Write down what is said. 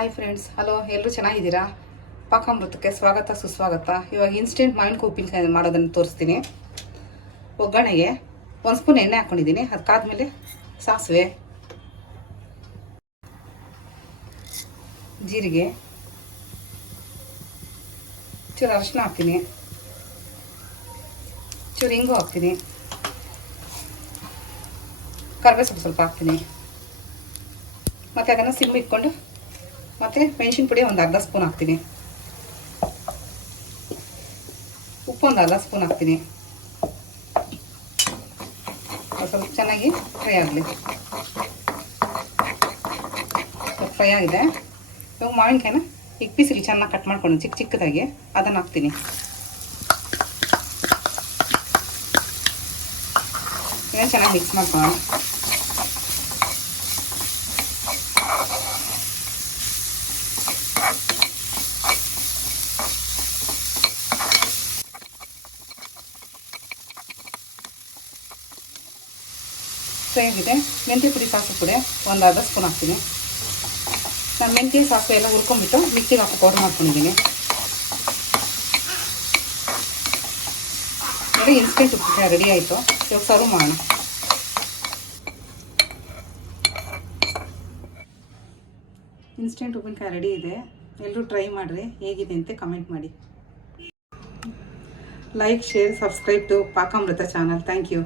Hi friends, hello, ಎಲ್ಲರೂ ಚೆನ್ನಾಗಿದ್ದೀರಾ? ಪಾಕ ಅಮೃತಕ್ಕೆ ಸ್ವಾಗತ ಸುಸ್ವಾಗತ. ಇವಾಗ ಇನ್ಸ್ಟೆಂಟ್ ಮಾವಿನಕಾಯಿ ಉಪ್ಪಿನಕಾಯಿ ಮಾಡೋದನ್ನು ತೋರಿಸ್ತೀನಿ. ಒಗ್ಗರಣೆಗೆ 1 ಸ್ಪೂನ್ ಎಣ್ಣೆ ಹಾಕ್ಕೊಂಡಿದ್ದೀನಿ. ಅದಕ್ಕಾದ್ಮೇಲೆ ಸಾಸಿವೆ, ಜೀರಿಗೆ, ಚೂರು ಅರಿಶಿನ ಹಾಕ್ತೀನಿ, ಚೂರು ಇಂಗು ಹಾಕ್ತೀನಿ, ಕರಿಬೇವು ಸ್ವಲ್ಪ ಹಾಕ್ತೀನಿ. ಮತ್ತು ಅದನ್ನು ಸಿಮ್ ಇಟ್ಕೊಂಡು ಮತ್ತು ಮೆಣಸಿನ ಪುಡಿ ಒಂದು ಅರ್ಧ ಸ್ಪೂನ್ ಹಾಕ್ತೀನಿ. ಉಪ್ಪು ಒಂದು ಅರ್ಧ ಸ್ಪೂನ್ ಹಾಕ್ತೀನಿ. ಸ್ವಲ್ಪ ಚೆನ್ನಾಗಿ ಫ್ರೈ ಆಗಲಿ. ಸ್ವಲ್ಪ ಫ್ರೈ ಆಗಿದೆ. ಇವಾಗ ಮಾವಿನಕಾಯಿನ ಈಗ ಪೀಸಿಗೆ ಚೆನ್ನಾಗಿ ಕಟ್ ಮಾಡ್ಕೊಂಡು ಚಿಕ್ಕ ಚಿಕ್ಕದಾಗಿ ಅದನ್ನು ಹಾಕ್ತೀನಿ. ಇದನ್ನು ಚೆನ್ನಾಗಿ ಮಿಕ್ಸ್ ಮಾಡ್ಕೊಳ್ಳೋಣ. ಫ್ರೈ ಆಗಿದೆ. ಮೆಂತ್ಯ ಪುಡಿ, ಸಾಸಿವೆ ಪುಡಿ ಒಂದು ಅರ್ಧ ಸ್ಪೂನ್ ಹಾಕ್ತೀನಿ. ನಾನು ಮೆಂತ್ಯ ಸಾಸಿವೆ ಎಲ್ಲ ಹುರ್ಕೊಂಡ್ಬಿಟ್ಟು ಮಿಕ್ಸಿಗೆ ಹಾಕಿ ಪೌಡರ್ ಮಾಡ್ಕೊಂಡಿದ್ದೀನಿ. ನೋಡಿ, ಇನ್ಸ್ಟೆಂಟ್ ಉಪ್ಪಿನಕಾಯಿ ರೆಡಿ ಆಯಿತು. ಇವಾಗ ಸರ್ವ್ ಮಾಡೋಣ. ಇನ್ಸ್ಟೆಂಟ್ ಉಪ್ಪಿನಕಾಯಿ ರೆಡಿ ಇದೆ. ಎಲ್ಲರೂ ಟ್ರೈ ಮಾಡಿರಿ, ಹೇಗಿದೆ ಅಂತ ಕಮೆಂಟ್ ಮಾಡಿ. ಲೈಕ್, ಶೇರ್, ಸಬ್ಸ್ಕ್ರೈಬ್ ಟು ಪಾಕ ಅಮೃತ ಚಾನಲ್. Thank you.